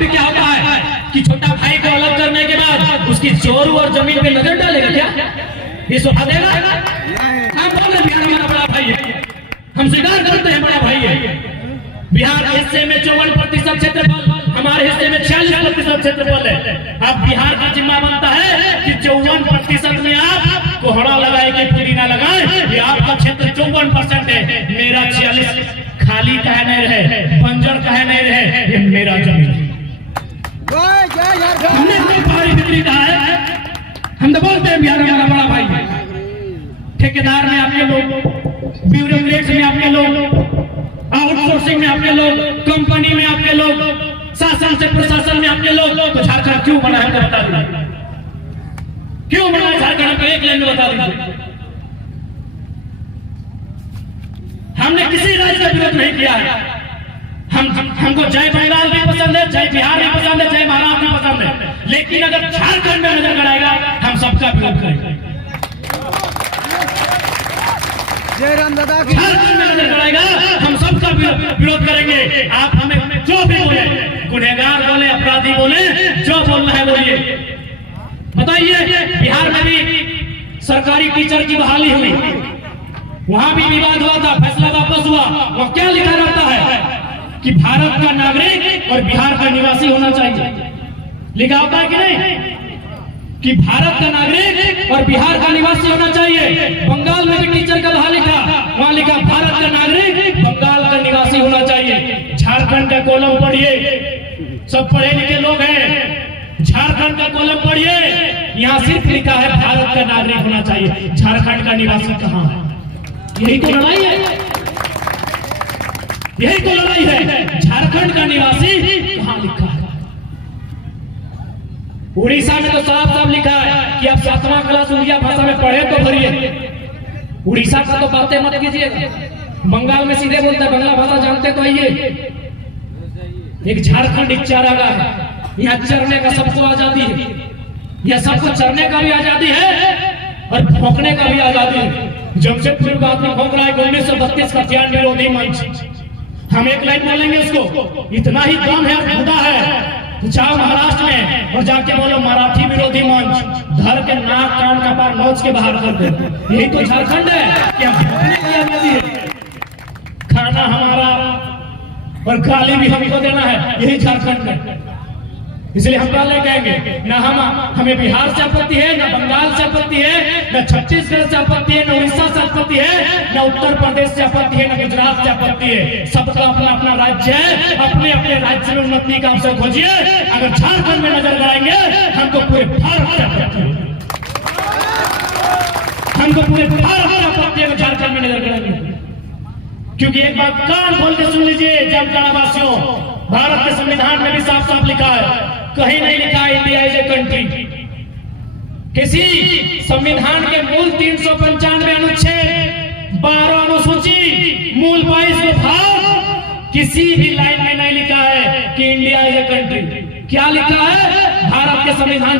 कभी क्या होता है कि छोटा भाई को अलग करने के बाद उसकी जोरू और जमीन पे नजर डालेगा क्या? ये शोभा देगा? हम बोल रहे बिहार हमारा बड़ा भाई है, हम स्वीकार करते हैं बड़ा भाई है। बिहार के हिस्से में 54% क्षेत्रफल, हमारे हिस्से में 46% क्षेत्रफल है। अब बिहार का जिम्मा बनता है कि 54% में आप कोहड़ा लगाए कि पूरी ना लगाए। ये आपका क्षेत्र 54% है, मेरा 46 खाली कहे नहीं रहे, बंजर कहे नहीं रहे, ये मेरा जमीन है। हमने कोई पहाड़ी बिक्री कहा है? हम तो बोलते हैं बिहार हमारा बड़ा भाई है। ठेकेदार में आपके लोग, ब्यूरोक्रेट्स में आपके लोग, आउटसोर्सिंग में आपके लोग, कंपनी में आपके लोग, शासन से प्रशासन में आपके लोग, तो झारखंड क्यों बना है बता दीजिए, क्यों बना है झारखंड को एक लाइन में बता दीजिए। हमने किसी राज्य का विरोध नहीं किया है। हमको जय बंगाल भी पसंद है, जय बिहार भी पसंद है, जय महाराष्ट्र भी पसंद है, लेकिन अगर झारखंड में नजर गड़ाएगा हम सबका विरोध करेंगे। झारखंड में नजर गड़ाएगा हम सबका विरोध करेंगे। आप हमें जो भी बोले, गुनहगार बोले, अपराधी बोले, जो बोलना है बोलिए। बताइए, बिहार में भी सरकारी टीचर की बहाली हुई, वहां भी विवाद हुआ था, फैसला वापस हुआ। वह क्या लिखा रहता है कि भारत का नागरिक और बिहार का निवासी होना चाहिए। लिखा होता है कि नहीं कि भारत का नागरिक और बिहार का निवासी होना चाहिए। बंगाल में भी टीचर का बहाली था, वहां लिखा भारत का नागरिक, बंगाल का निवासी होना चाहिए। झारखंड का कॉलम पढ़िए, सब पढ़े लिखे लोग हैं, झारखंड का कॉलम पढ़िए, यहाँ सिर्फ लिखा है भारत का नागरिक होना चाहिए, झारखंड का निवासी कहाँ है? यही तो लड़ाई है, यही तो लड़ाई है। झारखंड का निवासी कहाँ लिखा है? उड़ीसा में तो साफ साफ लिखा है कि आप 7वां क्लास उड़िया भाषा में पढ़े तो भरिए। उड़ीसा का तो बातें मत कीजिएगा, बंगाल में सीधे बोलता है, बंगला भाषा जानते तो आइए। एक झारखंड एक चारागाह है, यहाँ चरने का सबको आजादी है, यहाँ सबको चरने का भी आजादी है और भौंकने का भी आजादी है। जमशेदपुर बात में भौंक रहा है 1932 का ज्ञान विरोधी मंच। हम एक लाइन बोलेंगे उसको, इतना ही दम है, खुदा है, जाओ महाराष्ट्र में और जाके बोलो मराठी विरोधी मंच, धर के नाक कान का पार नोच के बाहर कर दो। यही तो झारखंड है कि हम भौंकने की आजादी है, खाना हमारा और गाली भी हमको देना है, यही झारखंड है। इसलिए हम पहले कहेंगे ना हमें बिहार से आपत्ति है, ना बंगाल से आपत्ति है, ना छत्तीसगढ़ से आपत्ति है, ना उड़ीसा से आपत्ति है, ना उत्तर प्रदेश से आपत्ति है, ना गुजरात से आपत्ति है। सबका अपना अपना राज्य है, अपने अपने राज्य में उन्नति का अवसर खोजिए। अगर झारखंड में नजर गड़ाएंगे हमको पूरे भारत से आपत्ति है, हमको पूरे भारत से आपत्ति है झारखंड में नजर गड़ाएंगे। क्योंकि एक बात कान खोल के सुन लीजिए जामताड़ावासियों, भारत के संविधान में भी साफ साफ लिखा है, कहीं नहीं लिखा इंडिया इज ए कंट्री। किसी संविधान के मूल 395 अनुच्छेद 12 अनुसूची मूल 22 भाग किसी भी लाइन में नहीं लिखा है कि इंडिया इज ए कंट्री। क्या लिखा है? भारत के संविधान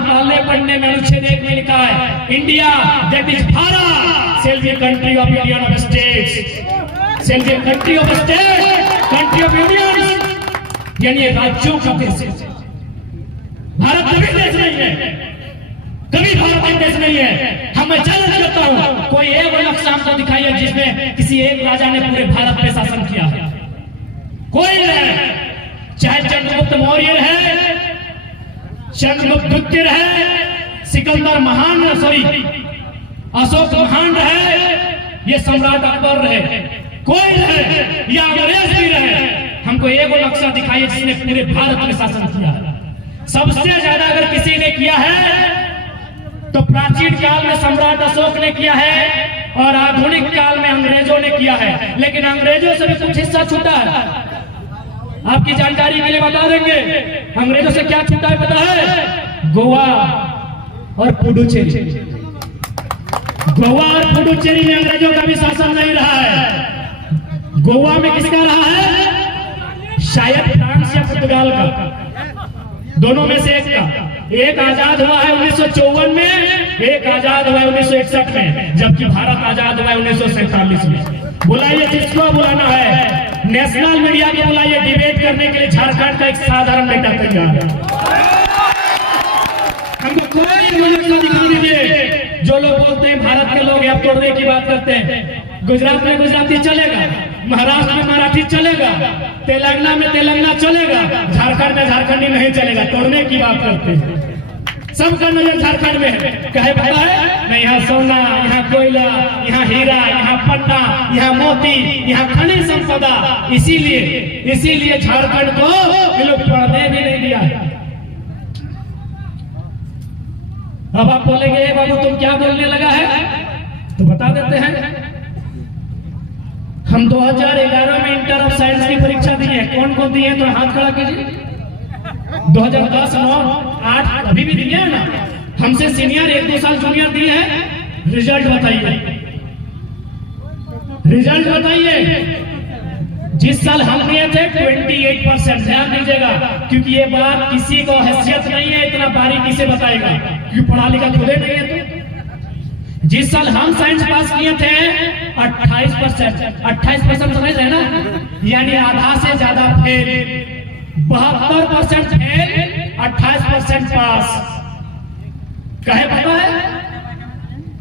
पढ़ने में अनुच्छेद 1 में लिखा है India that is Bharat shall be a country of union of states, shall be a country of states, country of unions, यानी राज्यों का देश है। भारत कभी देश नहीं है, कभी भारत एक देश नहीं है। हम मैं चैलेंज करता हूं, कोई एक नक्शा हमको दिखाइए जिसमें किसी एक राजा ने पूरे भारत पे शासन किया है। कोई नहीं, चाहे चंद्रगुप्त मौर्य है, चंद्रगुप्त द्वितीय है, सिकंदर महान, सॉरी अशोक महान रहे, ये सम्राट अकबर रहे, कोई रहे या अंग्रेज भी रहे, हमको एक नक्शा दिखाइए जिसने पूरे भारत में शासन किया है। सबसे ज्यादा अगर किसी ने किया है तो प्राचीन काल में सम्राट अशोक ने किया है और आधुनिक काल में अंग्रेजों ने किया है, लेकिन अंग्रेजों से भी कुछ हिस्सा छूटा है। आपकी जानकारी के लिए बता देंगे, अंग्रेजों से क्या छूटा है पता है? गोवा और पुडुचेरी। गोवा और पुडुचेरी में अंग्रेजों का भी शासन नहीं रहा है। गोवा में किसका रहा है? शायद फ्रांस या पुर्तगाल का। दोनों में से एक का। एक आजाद हुआ है 1954 में, एक आजाद हुआ है 1961 में, जबकि भारत आजाद हुआ है 1947 में। बुलाइए जिसको बुलाना है, नेशनल मीडिया को बुलाइए, डिबेट करने के लिए झारखंड का एक साधारण बेटा तैयार है। हमको कोई मनुष्य दिखा दीजिए। जो लोग बोलते हैं भारत के लोग अब तोड़ने की बात करते हैं, गुजरात में गुजराती चलेगा, महाराष्ट्र में मराठी चलेगा, तेलंगाना में तेलंगाना चलेगा, झारखंड में झारखंडी नहीं चलेगा। तोड़ने की बात करते हैं, सबका नजर झारखंड में है। कहे पता है नहीं, यहाँ सोना, यहाँ कोयला, यहाँ हीरा, यहाँ पन्ना, यहाँ मोती, यहाँ खनिज संपदा। इसीलिए झारखंड को ये लोग पढ़ने भी नहीं दिया। अब आप बोलेंगे बाबू तुम क्या बोलने लगा है, तो बता देते हैं। हम 2011 में इंटर ऑफ साइंस की परीक्षा दी है। कौन कौन दी है तो हाथ खड़ा कीजिए। 2010, 9, 8 अभी भी दिए है ना। हमसे सीनियर 1-2 साल जूनियर दिए हैं। रिजल्ट बताइए, रिजल्ट बताइए। जिस साल हम दिए थे 28%। ध्यान दीजिएगा, क्योंकि ये बात किसी को हैसियत नहीं है इतना बारीकी से बताएगा, क्योंकि पढ़ा लिखा खुदे नहीं है। तो जिस साल हम साइंस पास किए थे 28% समझ रहे ना, यानी आधा से ज्यादा फेल। 72% फेल, 28% पास। कहे पता है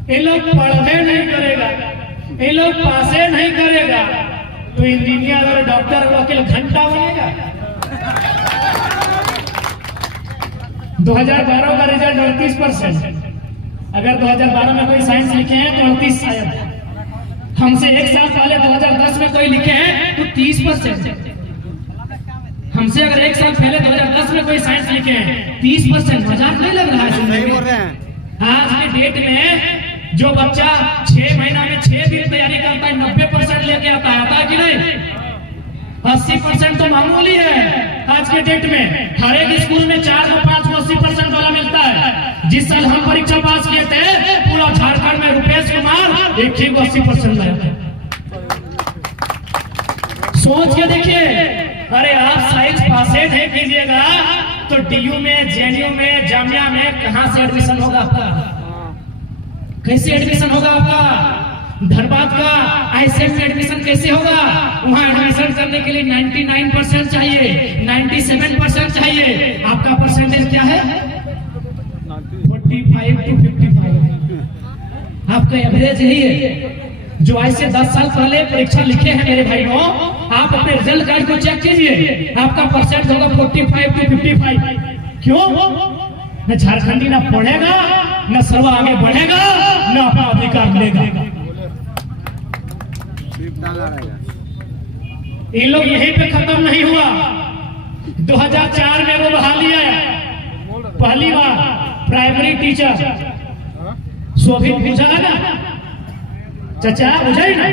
इन लोग पढ़े नहीं करेगा, इन लोग पासे नहीं करेगा तो इंजीनियर और डॉक्टर वकील घंटा बनेगा। 2012 का रिजल्ट 38%। अगर 2012 में कोई साइंस लिखे हैं तो 38 शायद। हमसे एक साल पहले 2010 में कोई लिखे हैं तो 30%। हमसे अगर एक साल पहले 2010 में कोई साइंस लिखे हैं 30%। मजाक नहीं लग रहा है सुनने में। आज के डेट में जो बच्चा 6 महीना में 6 दिन तैयारी करता है 90% लेके आता है कि नहीं? 80% तो मामूली है आज के डेट में। हर एक स्कूल में 4 को 5 को 80% वाला मिलता है। जिस साल हम परीक्षा पास किए थे पूरा झारखंड में रुपेश कुमार एक ही को 80% लाए। सोच के देखिए, अरे आप साइंस पासे नहीं कीजिएगा तो डीयू में, जेएनयू में, जामिया में कहां से एडमिशन होगा आपका? कैसे एडमिशन होगा आपका? धनबाद का आईएसएम में एडमिशन कैसे होगा? वहां एडमिशन करने के लिए 99% चाहिए, 97% चाहिए। आपका परसेंटेज क्या है? 45 to 55। आपका एवरेज यही है। जो आज से 10 साल पहले परीक्षा लिखे हैं मेरे भाइयों, आप अपने रिजल्ट कार्ड को चेक कीजिए, आपका परसेंट होगा 45 to 55। क्यों? न झारखंडी ना पढ़ेगा, न सर्वा आगे बढ़ेगा, न अपना अधिकार मिलेगा। ये लोग यहीं पे खत्म नहीं हुआ। 2004 में वो बहाली है, पहली बार प्राइमरी टीचर। शोभित पूछा है ना चाचा, बुझाई ना।